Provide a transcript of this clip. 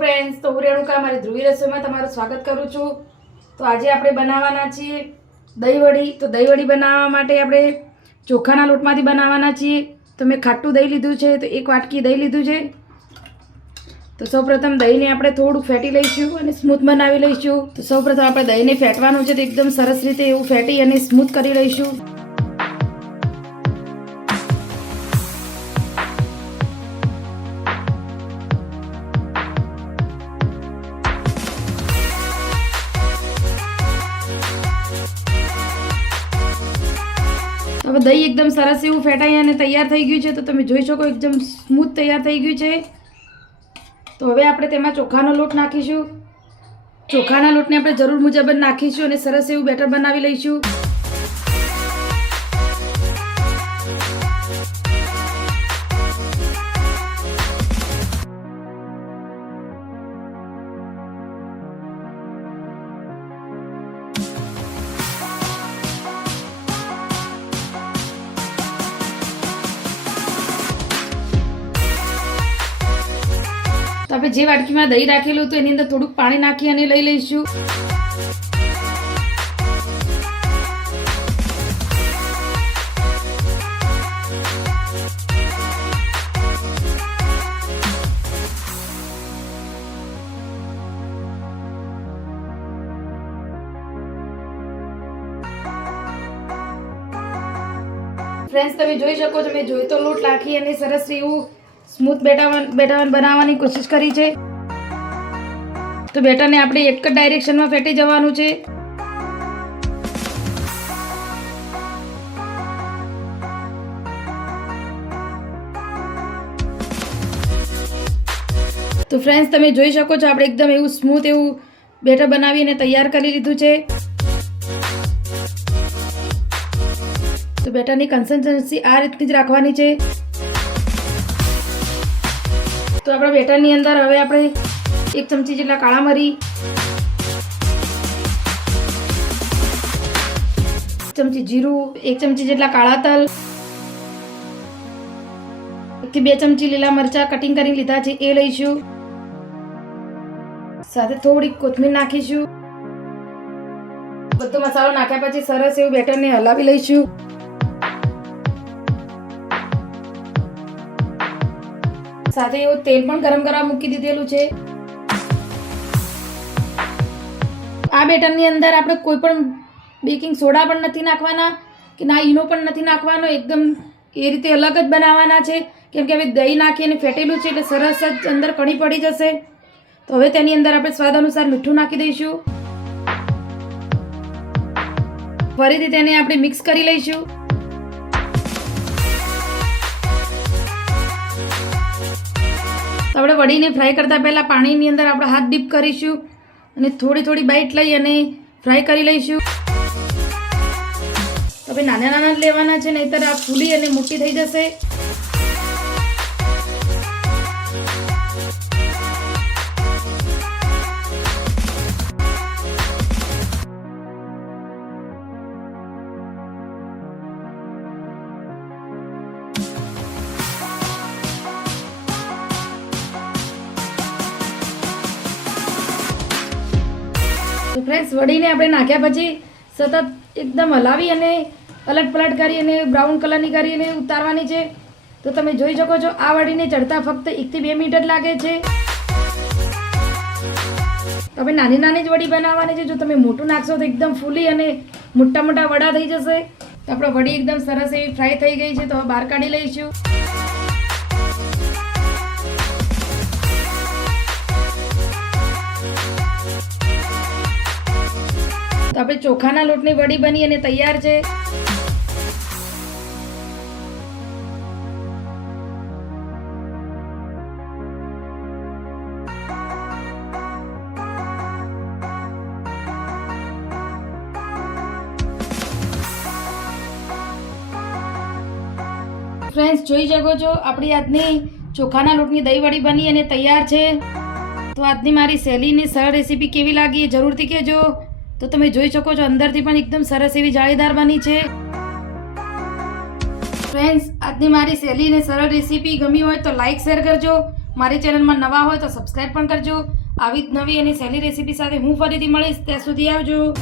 Friends, તો હું રેણુકા મારી ધ્રુવી રસોઈમાં તમારું સ્વાગત કરું છું। તો આજે આપણે બનાવવાના છીએ દહીંવડી। તો દહીંવડી બનાવવા માટે આપણે ચોખાના લોટમાંથી બનાવવાના છીએ। તો મેં ખાટું દહીં લીધું છે, તો 1 વાટકી દહીં લીધું છે। તો સૌપ્રથમ દહીંને આપણે થોડું ફેટી લઈશું અને સ્મૂથ બનાવી લઈશું। તો સૌપ્રથમ આપણે દહીંને ફેટવાનું છે, તો એકદમ સરસ રીતે એવું ફેટી અને સ્મૂથ કરી લઈશું। હવે દહીં એકદમ સરસ એવું ફેટાઈ અને તૈયાર થઈ ગયું છે। તો તમે જોઈ શકો એકદમ સ્મૂથ તૈયાર થઈ ગયું છે। તો હવે આપણે તેમાં ચોખાનો લોટ નાખીશું। ચોખાના લોટને આપણે જરૂર મુજબ જ નાખીશું અને સરસ એવું બેટર બનાવી લઈશું। તો આપણે જે વાટકીમાં દહીં રાખેલું હતું એની અંદર થોડુંક પાણી નાખી અને લઈ લઈશું। ફ્રેન્ડ્સ, તમે જોઈ શકો છો મેં જોઈતો લોટ નાખી અને સરસ એવું સ્મૂથ બેટર બનાવવાની કોશિશ કરી છે। તો બેટરને આપણે એક જ ડાયરેક્શનમાં ફેટી જવાનું છે। તો ફ્રેન્ડ્સ, તમે જોઈ શકો છો આપણે એકદમ એવું સ્મૂથ એવું બેટર બનાવીને તૈયાર કરી લીધું છે। તો બેટરની કન્સિસ્ટન્સી આ રીતની જ રાખવાની છે। તો આપણા બેટરની અંદર હવે આપણે 1 ચમચી જેટલા કાળા મરી, 1 ચમચી જીરું, 1 ચમચી જેટલા કાળા તલ, 1 થી 2 ચમચી લીલા મરચાં કટિંગ કરીને લીધા છે એ લઈશું। સાથે થોડી કોથમીર નાખીશું। બધો મસાલો નાખ્યા પછી સરસ એવું બેટરને હલાવી લઈશું। સાથે એવું તેલ પણ ગરમ કરવા મૂકી દીધેલું છે। આ બેટરની અંદર આપણે કોઈ પણ બેકિંગ સોડા પણ નથી નાખવાના કે ના ઈનો પણ નથી નાખવાનો, એકદમ એ રીતે અલગ જ બનાવવાના છે, કેમ કે હવે દહીં નાખી અને ફેટેલું છે એટલે સરસ જ અંદર કણી પડી જશે। તો હવે તેની અંદર આપણે સ્વાદ અનુસાર મીઠું નાખી દઈશું। ફરીથી તેને આપણે મિક્સ કરી લઈશું। આપણે વડીને ફ્રાય કરતાં પહેલાં પાણીની અંદર આપણે હાથ ડીપ કરીશું અને થોડી થોડી બાઈટ લઈ અને ફ્રાય કરી લઈશું। તો આપણે નાના નાના જ લેવાના છે, નહીંતર આ ફૂલી અને મોટી થઈ જશે। તો ફ્રેન્ડ્સ, વડીને આપણે નાખ્યા પછી સતત એકદમ હલાવી અને પલટ પલટ કરી અને બ્રાઉન કલરની કરીને ઉતારવાની છે। તો તમે જોઈ શકો છો આ વડીને ચડતા ફક્ત 1 થી 2 મિનિટ જ લાગે છે। તો આપણે નાની નાની જ વડી બનાવવાની છે। જો તમે મોટું નાખશો તો એકદમ ફૂલી અને મોટા મોટા વડા થઈ જશે। તો આપણે વડી એકદમ સરસ એવી ફ્રાય થઈ ગઈ છે, તો હવે બહાર કાઢી લઈશું। તો આપણે ચોખાના લોટની વડી બની અને તૈયાર છે। ફ્રેન્ડ્સ, જોઈ શકો છો આપણી આજની ચોખાના લોટની દહીં વડી બની અને તૈયાર છે। તો આજની મારી સહેલીની સરળ રેસીપી કેવી લાગી એ જરૂરથી કહેજો। તો તમે જોઈ શકો છો અંદરથી પણ એકદમ સરસ એવી જાળીદાર બની છે। ફ્રેન્ડ્સ, આજની મારી સહેલી અને સરળ રેસીપી ગમી હોય તો લાઈક શેર કરજો મારી ચેનલમાં નવા હોય તો સબસ્ક્રાઈબ પણ કરજો. આવી જ નવી અને સહેલી રેસીપી સાથે હું ફરીથી મળીશ. ત્યાં સુધી આવજો.